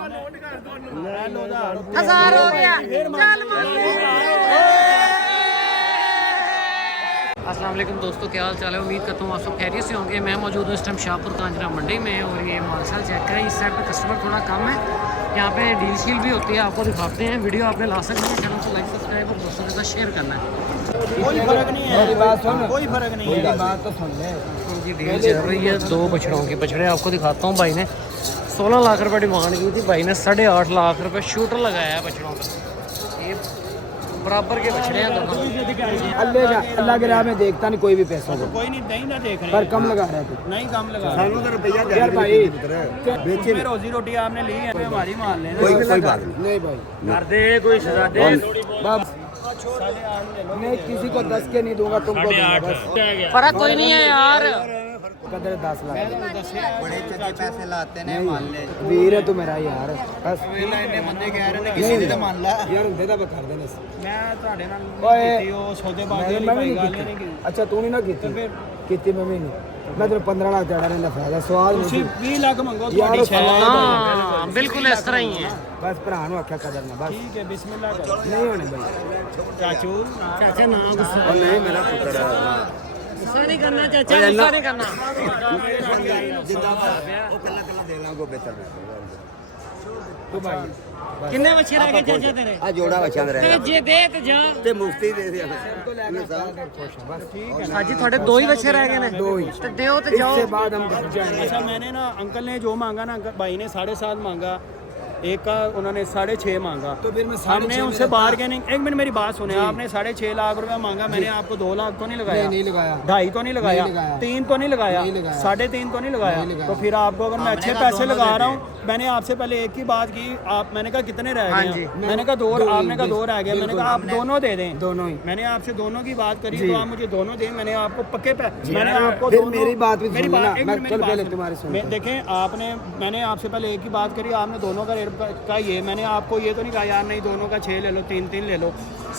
1000 हो गया चल अस्सलाम वालेकुम दोस्तों, क्या हाल चाल है। उम्मीद करता हूँ आप सब खैरियत से होंगे। मैं मौजूद हूँ इस टाइम शाहपुर कांजरा मंडी में और ये मालसाल चेक करें। इस साइड पे कस्टमर थोड़ा कम है, यहाँ पे डील शील भी होती है, आपको दिखाते हैं। वीडियो आपने ला सकते हैं, चैनल को लाइक सब्सक्राइब और दोस्तों के साथ शेयर करना है। कोई फर्क नहीं है, बात सुन, कोई फर्क नहीं है, बात तो सुन ले। जी डील चल रही है 2 बछड़ों की। बछड़े आपको दिखाता हूँ। भाई ने 16 लाख रुपये डिमांड की थी, भाई ने 8.5 लाख रुपये शूटर लगाया है बछड़ों का। ये बराबर के बछड़े हैं दोनों। अल्लाह के राह में देखता नहीं कोई भी पैसा को, कोई नहीं ना देख रहे, पर कम लगा रहे थे। नहीं कम लगा रहे यार भाई, में रोजी रोटी आपने ली है, हमारी मान लेना। कोई बात नहीं भाई, कर दे कोई सजा दे। मैं किसी को 10 के नहीं दूंगा, तुमको दूंगा बस। फर्क कोई नहीं है यार। कदर 10 लाख बड़े चचे पैसे लाते ने, मान ले वीर है तू मेरा यार। बस इन्ने बंदे कह रहे ने, किसी ने तो मान ला यार ਹੁੰਦੇ ਤਾਂ ਬਖਰ ਦੇਣੇ ਸੀ। मैं ਤੁਹਾਡੇ ਨਾਲ ਓਏ ਕੀਤੀ ਉਹ ਸੌਦੇਬਾਜ਼ੀ मैं ਵਾਲੀ भी ਗੱਲ नहीं ਨਹੀਂ की। ਕੀਤੀ। अच्छा तू नहीं ना ਕੀਤੀ मैं भी नहीं। मैं तेरे 15 लाख देना रहना फायदा सवाल ਤੁਸੀਂ नहीं। 20 ਲੱਖ ਮੰਗੋ यार ਤੁਹਾਡੀ ਸ਼ਾਇਦ। हाँ बिल्कुल इस तरह ही है। बस भरा ਨੂੰ आख्या कदर ना बस ठीक है, बिस्मिल्लाह करो। नहीं होने भाई। चाचू चाचा ना गुस्सा और नहीं मेरा पुत्र है। गुस्सा नहीं करना चाचा, गुस्सा नहीं करना। तू भाई किन्ने बच्चे रह गए चाचा तेरे? आ जोड़ा बच्चा मेरा ते जे दे ते जा। ते मुफ्ती दे दिया तो लेके खुश है बस। ठीक है हाजी थोड़े 2 ही बच्चे रह गए ने। 2 ही। ते दियो ते जाओ। इससे बाद हम घर जाएंगे। अच्छा, मैंने ना अंकल ने जो मांगा ना, अंकल भाई ने 7.5 मांगा, एक का उन्होंने 6.5 मांगा। तो फिर मैं हमने उनसे बार्गेनिंग, एक मिनट मेरी बात सुने, आपने 6.5 लाख रुपया मांगा, मैंने आपको 2 लाख तो नहीं लगाया, नहीं लगाया, 2.5 तो नहीं लगाया, नहीं लगाया, 3 तो नहीं लगाया, नहीं लगाया, 3.5 तो नहीं लगाया। नहीं लगाया। तो फिर आपको अगर मैं अच्छे पैसे लगा रहा हूँ, मैंने आपसे पहले एक ही बात की, आप मैंने कहा कितने रह हाँ गए जी। हैं? मैंने कहा 2, आपने कहा 2 रह गए, मैंने कहा आप दोनों दे दें। दोनों ही मैंने आपसे दोनों की बात करी, तो आप मुझे दोनों दें। मैंने आपको पक्के मैंने आपको फिर दोनों, मेरी बात भी मेरी सुन लेना, बात, एक मैं मिनट मेरी कल बात पहले सुन। तुम्हारी सुनता हूं। देखें आपने, मैंने आपसे पहले एक ही बात करी, आपने दोनों का रेट का ये, मैंने आपको ये तो नहीं कहा यार नहीं दोनों का 6 ले लो, 3 ले लो,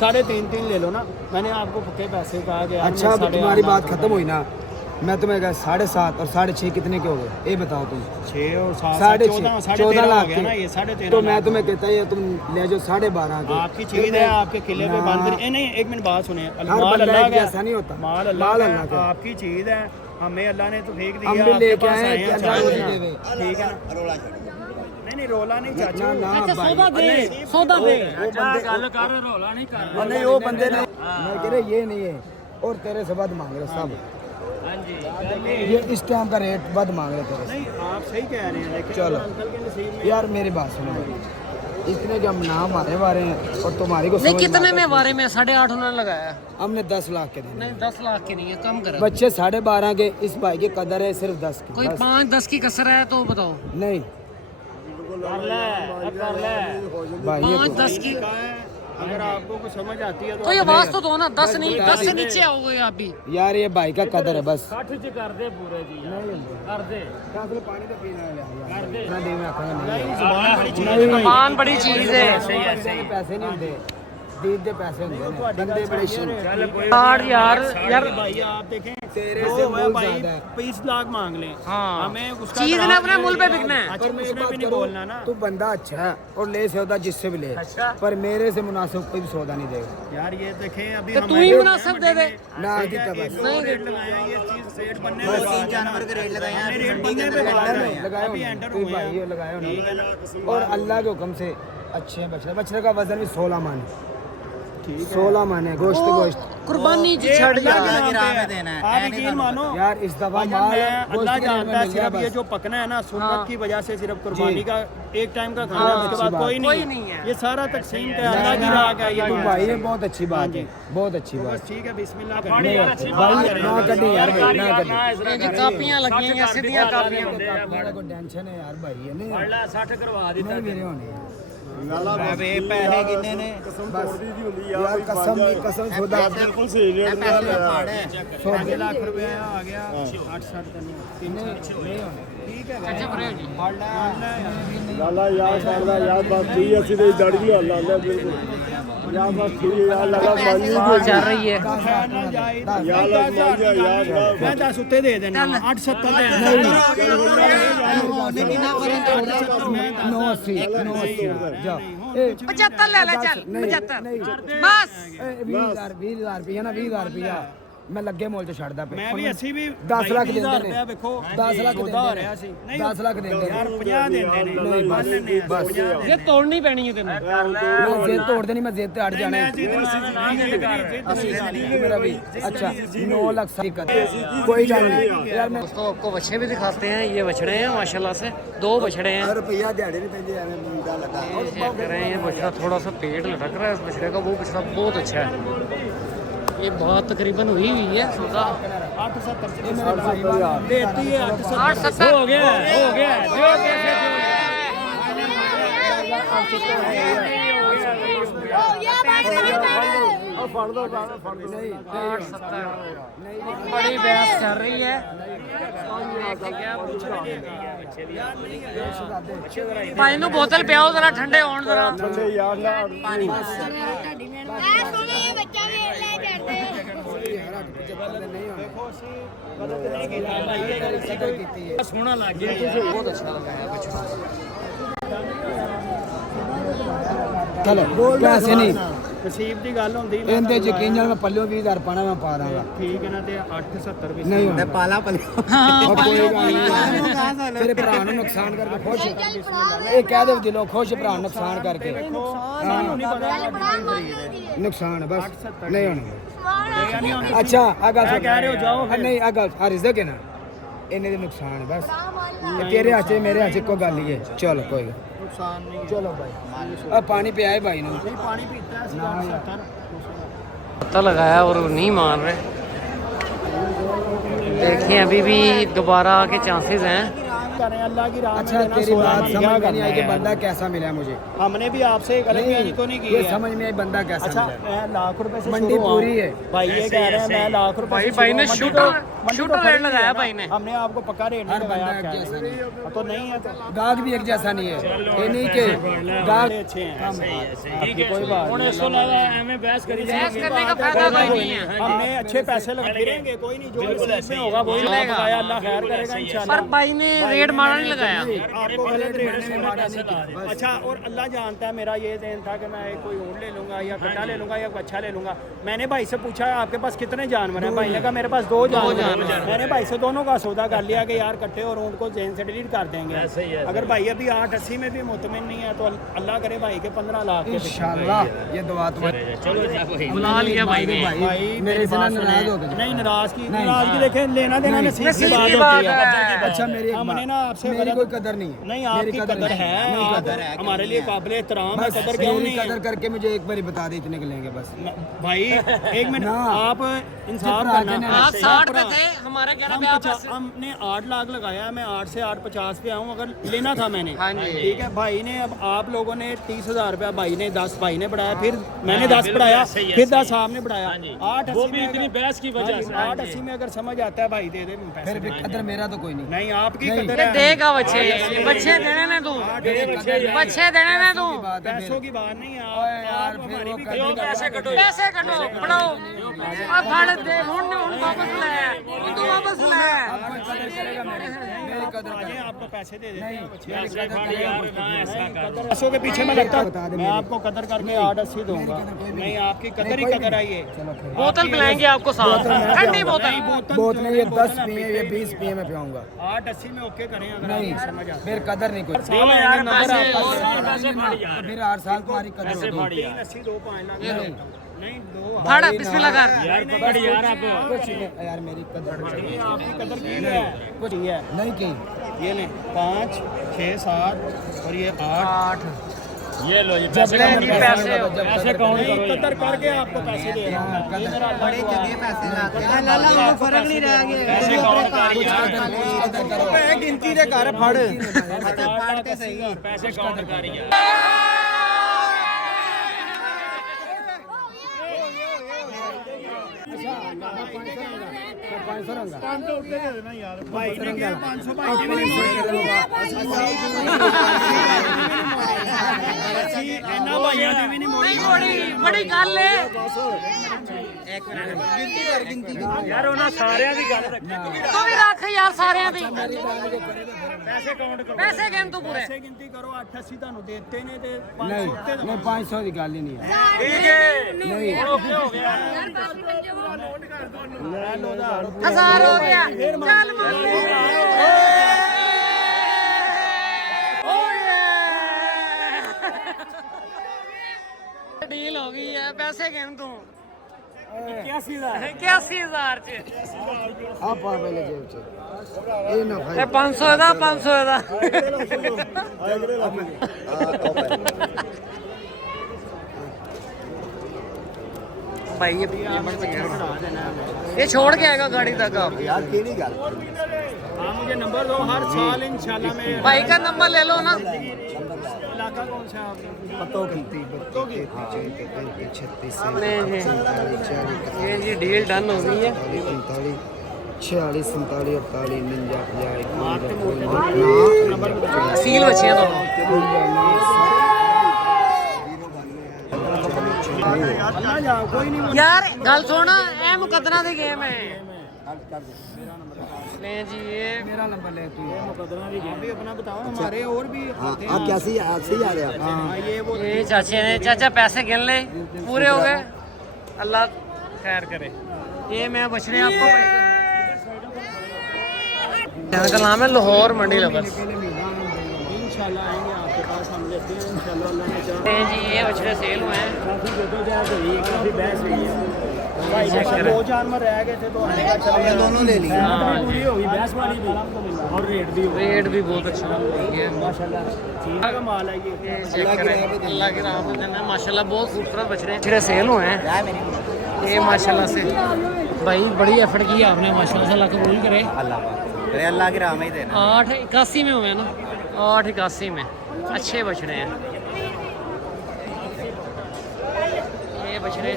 3.5 ले लो ना। मैंने आपको पक्के पैसे कहा कि यार अच्छा मैं अब 8.5 तुम्हारी बात लाख खत्म हुई ना, मैं तुम्हें कहा 7.5 और 6.5 कितने के हो गए ये बताओ तुम। 6 और 7 14.5 14 लाख हो गया ना, ये 13.5 तो मैं तुम्हें कहता है तुम ले जाओ 12.5 के। आपकी चीज है, आपके किले पे बंद नहीं, एक मिनट बात सुने, हर माल बंदा अल्लाह एक का, जैसा नहीं होता, माल माल अल्लाह अल्लाह का, का। आपकी चीज है, हमें अल्लाह ने तो फेंक हम दिया, भी आपके लेके पास आए आए कि हैं, अल्लाह चाहे रोजी ना। देवे। ठीक है, नहीं रोला नहीं ना चाचू, ना अच्छा भाई सौदा दे, सौदा दे। वो बंदे गल कर, रोला नहीं कर। और नहीं वो बंदे ने मैं कह रहे ये नहीं है और तेरे से बद मांग रहे सब। हां जी ये इस टाइम का रेट बद मांग रहे तेरे से। नहीं आप सही कह रहे हैं, लेकिन चलो। अंकल के नसीब में यार मेरी बात सुनो भाई, इतने जब नाम हमारे बारे हैं और तुम्हारी को नहीं समझ कितने ना में आता। बारे में 8.5 उन्होंने लगाया। हमने 10 लाख के देने। नहीं 10 लाख के नहीं है, कम करो। बच्चे 12.5 के, इस भाई की कदर है सिर्फ 10 की कोई बस। 5-10 की कसर है तो बताओ। नहीं कर ले भाई ये तो 5-10 की। कहा है, अगर आपको कुछ समझ आती है तो ये आवाज तो दो ना, 10 नहीं, 10 से नीचे आओगे आप भी। यार ये भाई का कदर है बस। 60 च कर दे पूरे जी, कर दे। पानी तो पीना है कर दे। ना दे मैं आखंगा नहीं जुबान बड़ी चीज है भाई। मान बड़ी चीज है। पैसे नहीं होंगे, दीद दे पैसे होंगे ने। बंदे बड़े शुरू यार भाई आप देखें, तेरे दो से है बहुत भाई, ज्यादा है। 20 लाख मांग लें, हाँ। हमें उसका चीज ने ग्राहक अपने मुल्क पे नहीं बिकना है। अच्छा, पर मैं उसमें बात भी नहीं करूं, बोलना ना तू बंदा अच्छा है और ले सौदा जिससे भी ले, पर मेरे से मुनासिब कोई भी सौदा नहीं देगा। यार। ये देखें अभी तो तू ही मुनासिब दे दे। ना कितना बस नहीं रेट लगाया, ये चीज रेट बनने में 3 जानवर के रेट लगाए हैं, रेट बनने पे लगाए अभी होंगे, एंटर कोई हुए भाई हैं। ये लगाए ठीक है होंगे। ना, और अल्लाह के हुक्म से अच्छे हैं बछड़े। बछड़े का वजन भी 16 मन है। ठीक है, 16 मन है गोश्त गोश्त। कुर्बानी जी ये छड़ अल्लाह के यार। नाम पे देना है, आप यकीन मानो यार इस दफा भाईजान, माल मैं गोश्त अल्लाह के रेट में जानता है, मिल गया सिर्फ ये बस। जो पकना है ना सुन्नत हाँ। की वजह से, सिर्फ कुर्बानी का एक टाइम का खाना, हाँ, उसके अच्छी बाद बात। कोई कोई नहीं नहीं है। ये सारा तकसीम का अल्लाह की राह का ये तू बात भाई है। ये बहुत अच्छी बात है, बहुत अच्छी बस बात। ठीक है, बिस्मिल्लाह नहीं करें। भाई ना कटी यार भाई ना कटी। ये जी कापियां लगी हैं, सीधियां कापियां। कापियों का कोई टेंशन है यार भाई ये नहीं 60 करवा दी। नहीं मेरे होने पैसे कितने ने बस यार कसम खुदा बिल्कुल सही रेट में 5 लाख रुपए आ गया, 8-7 नहीं होने। ठीक है अच्छा बरे जी। लाला यार बात ठीक है, सीधे दाढ़ी ला ला बिल्कुल। चल रही है। मैं 10 उत्ते दे देना 870 दे देना 980 जा 75 ले ले चल 75 बस 20,000 रुपया ना 20,000 रुपया मैं लगे मोल च छड़दा पे मैं भी 80 भी 10 ਲੱਖ ਦਿੰਦੇ ਰੁਪਇਆ ਨੇ ਵੇਖੋ 10 ਲੱਖ ਸੌਦਾ ਹੋ ਰਿਹਾ ਸੀ ਦਿੰਦੇ ਨੇ 10 ਲੱਖ ਦਿੰਦੇ ਯਾਰ ਨੇ 50 ਦਿੰਦੇ ਨੇ ਨਹੀਂ ਬਸ ਬਸ ये तोड़नी पैनी है तेन। मैं जेब तोड़ देनी मैं जेब ते अड़ जाना है मेरा भी अच्छा 9 लाख सही कर कोई गल नहीं यार मैं दोस्तों आपको बछड़े भी दिखाते हैं। ये बछड़े हैं माशाल्लाह से, 2 बछड़े हैं। रुपया दिहाड़ी नहीं पैंदी एवें मुंडा लगा ये चेक कर रहे हैं, बछड़ा थोड़ा सा पेट लटक रहा है इस बछड़े का। वो बछड़ा बहुत अच्छा है। ये बहुत तकरीबन हुई है सौदा। 870 देती है 870 हो गया हो गया जो कैसे बड़ी बहस चल रही है। भाई नु बोतल पियाओ जरा ठंडे होने जरा। सोना लग गया, बहुत अच्छा लगा है बछड़ा। चलो पैसे नहीं नसीब ਦੀ ਗੱਲ ਹੁੰਦੀ ਇਹਦੇ ਯਕੀਨ ਨਾਲ ਮੈਂ ਪੱਲਿਓ 20,000 ਪਾਣਾ ਮੈਂ ਪਾ ਦਾਂਗਾ ਠੀਕ ਹੈ ਨਾ ਤੇ 870 ਵੀ ਨਹੀਂ ਹੁੰਦਾ पाला पल ਕੋਈ ਗੱਲ ਨਹੀਂ ਤੇਰੇ ਭਰਾ ਨੂੰ ਨੁਕਸਾਨ ਕਰਕੇ ਖੁਸ਼ ਇਹ ਕਹਿ ਦੇ ਦਿਲੋਂ ਖੁਸ਼ ਭਰਾ ਨੂੰ ਨੁਕਸਾਨ ਕਰਕੇ ਸਾਨੂੰ ਨਹੀਂ ਪਤਾ ਨੁਕਸਾਨ ਬਸ ਨਹੀਂ ਹੋਣਾ ਅੱਛਾ ਆ ਗੱਲ ਸੁਣ ਕਹਿ ਰਹੇ ਹੋ ਜਾਓ ਫਿਰ। ਨਹੀਂ ਆ ਗੱਲ ਆ ਰਿਜ਼ਕ ਹੈ ਨਾ ਇਹਨੇ ਦੇ ਨੁਕਸਾਨ ਬਸ ਇਹ ਤੇਰੇ ਹੱਥ 'ਚ ਮੇਰੇ ਹੱਥ 'ਚ ਇੱਕੋ ਗੱਲ ਹੀ ਹੈ ਚਲ ਕੋਈ ਗੱਲ ਨੁਕਸਾਨ ਨਹੀਂ ਚਲੋ ਭਾਈ ਆ ਪਾਣੀ ਪਿਆ ਹੈ ਭਾਈ ਨੂੰ ਨਹੀਂ ਪਾਣੀ ਪੀਤਾ ਸੀ 870 पता लगाया और नहीं मान रहे। देखें अभी भी दोबारा के चांसेस हैं। करें अल्लाह की राह में अच्छा देना, तेरी सोना बात में समझ क्या में नहीं करना आई कि है? बंदा कैसा मिला मुझे हमने भी आपसे गलत नहीं तो नहीं की ये है। समझ में आई बंदा कैसा अच्छा मिला मैं लाख रुपए से मंडी शुरू पूरी है। भाई ये कह रहे हैं मैं लाख रुपए भाई से भाई ने शुरू हूँ। शूटर मंडी शूटर तो रेट खड़ी लगाया है ना। भाई ने। हमने आपको पक्का रेट नहीं हर लगाया बंदा आप एक कह जैसा रहे नहीं हैं। तो नहीं है तो गाहक भी एक जैसा नहीं है ये नहीं कि गाहक बड़े अच्छे हैं ठीक है कोई बात नहीं बहस करने का फायदा कोई नहीं है। हमने अच्छे पैसे लगे रहेंगे कोई नहीं जो नसीब में होगा वही चलेगा। लगाया अल्लाह खैर करेगा पर इंशाल्लाह भाई ने रेट मारा नहीं लगाया। आपको गलत रेट से पैसे ला रहे हैं। अच्छा और अल्लाह जानता है मेरा ये ध्यान था कि मैं एक कोई ऊँट ले लूंगा या गड्ढा ले लूंगा या अच्छा ले लूंगा। मैंने भाई से पूछा आपके पास कितने जानवर हैं? भाई ने कहा मेरे पास 2 जानवर हैं। मैंने भाई से दोनों का सौदा कर लिया कि यार कट्टे और ऊँट को जैन से डिलीट कर देंगे। अगर भाई अभी 880 में भी मुतमिन नहीं है तो अल्लाह करे भाई के 15 लाख के इंशाल्लाह ये दुआ तुम्हारी बुला लिया भाई ने। भाई मेरे से ना नाराज हो गए नहीं नाराजगी देखें लेना देना नसीब की नसीब की बात बात होती है। है। अच्छा मेरी एक हमने बात, ना आपसे मेरी गलत- कोई कदर नहीं है नहीं मेरी आपकी कदर नहीं है नहीं आप कदर है हमारे लिए काबिल एहतराम है बस कदर क्यों मेरी नहीं कदर है करके मुझे एक बार बता दे इतने के लेंगे बस भाई एक मिनट ना। आप इंसाफ चुप रह करना के आप 60 पे थे हमारे 11 पे आप हमने 8 लाख लगाया मैं 8 से 850 पे आऊँ अगर लेना था मैंने हाँ जी। ठीक है भाई ने अब आप लोगों ने 30,000 रुपया भाई ने 10 भाई ने बढ़ाया फिर मैंने 10 बढ़ाया फिर 10 आपने बढ़ाया 880 बहस की 880 में अगर समझ आता है भाई दे दे पैसे फिर भी कदर मेरा तो कोई नहीं नहीं आपकी नहीं। कदर ये है देगा बच्चे बच्चे देने में तू बच्चे देने में तू बात है पैसों की बात नहीं है ओए आप यार, आप फिर हमारी वो भी कभी कदर करो। पैसे कटो पढ़ो और फड़ दे हुन वापस ले तू वापस ले कोई कदर करेगा मेरी कदर आगे करेगा आपको पैसे दे देते हैं बच्चे। मेरी कदर करेगा कदर पैसों के पीछे मैं लगता बता दे मैं मेरी। आपको कदर करके 880 दूंगा नहीं आपकी कदर ही कदर है ये बोतल पिलाएंगे आपको साथ ठंडी बोतल बहुत नहीं ये 10 पिए ये 20 पिए मैं पिलाऊंगा 880 में ओके करें अगर नहीं आपको समझ आता फिर कदर नहीं कोई है यार पैसे फिर 8 साल तुम्हारी कदर होगी 80 2 5 लाख नहीं 2 फड़ बिस्मिल्लाह कर कुछ नहीं यार मेरी कदर नहीं आपकी कदर की है कुछ है नहीं की ये ले 5 6 7 और ये 8 ये लो ये पैसे पैसे काउंट नहीं कदर करके आपको पैसे दे रहा हूं ये मेरा बड़े जगह पैसे लाते हैं फर्क नहीं रह गया गिनती दे घर फड़ अच्छा फाड़ ते सही पैसे काउंट कर रही है भाई ने क्या 500 भाई ने भी नहीं मोड़ी इतना भाइयों ने भी नहीं मोड़ी बड़ी बड़ी गल है यार उन्हें सारे की गल रखी तू भी रख यार सारे दी पैसे काउंट करो पैसे गिन तू पूरे पैसे गिनती करो 880 ਤੁਹਾਨੂੰ ਦੇਤੇ ਨੇ ਤੇ ਨਹੀਂ 500 ਨਹੀਂ 500 ਦੀ ਗੱਲ ਹੀ ਨਹੀਂ ਹੈ ਠੀਕ ਹੈ ਨਹੀਂ ਹੋ ਗਿਆ ਲੈ ਲੋ ਦਾ 1000 हो गया चल डील हो गई है पैसे गिन तू 81,000 च ਆ ਪਾ ਪਹਿਲੇ ਜੇਬ ਚ ਇਹ ਨਾ ਭਾਈ 500 ਦਾ 500 ਦਾ भाई ये छोड़ के आएगा गाड़ी तक आप ਯਾਰ ਕਿਹੜੀ ਗੱਲ हाँ मुझे नंबर दो हर साल इंशाल्लाह मैं भाई का नंबर ले लो ना इलाका कौन सा है आपका ਪਤੋ ਕੀਤੀ 32 36 नहीं जी ये जी डील डन हो गई है 46 47 48 49 सील बची है दोनों अल्लाह जाओ कोई नहीं यार गल सुन ए मुकदरा दी गेम है ले जी ये ਮੇਰਾ ਨੰਬਰ ਲੈ ਤੂੰ मुकदमा भी गेम भी अपना बताओ हमारे और भी आते हैं ਆ कैसी ऐसे ही आ रहा हाँ ये वो ये चाचे ने चाचा पैसे गिन ले पूरे हो गए अल्लाह खैर करे ये मैं बछड़े आपको का नाम है लाहौर मंडी लवर्स इंशाल्लाह आएंगे आपके पास हम लेते हैं इंशाल्लाह अल्लाह ने चाहा जी ये बछड़े सेल हुए हैं काफी जद्दोजहद हुई है काफी बहस हुई है भाई जैसे दो जानवर रह गए थे तो हमने कहा चलो दोनों ले लिए पूरी होगी बहस वाली भी और रेट भी होगी रेट भी बहुत अच्छा है माशाल्लाह ठीक है माल है ये अल्लाह की राह में देना माशाल्लाह बहुत खूबसूरत बछड़े बछड़े सेल हुए हैं ये माशाल्लाह से भाई बड़ी एफर्ट की आपने माशाल्लाह से अल्लाह कबूल करे अल्लाह की राह में ही देना 881 में हुए ना 881 में अच्छे बछड़े हैं ये बछड़े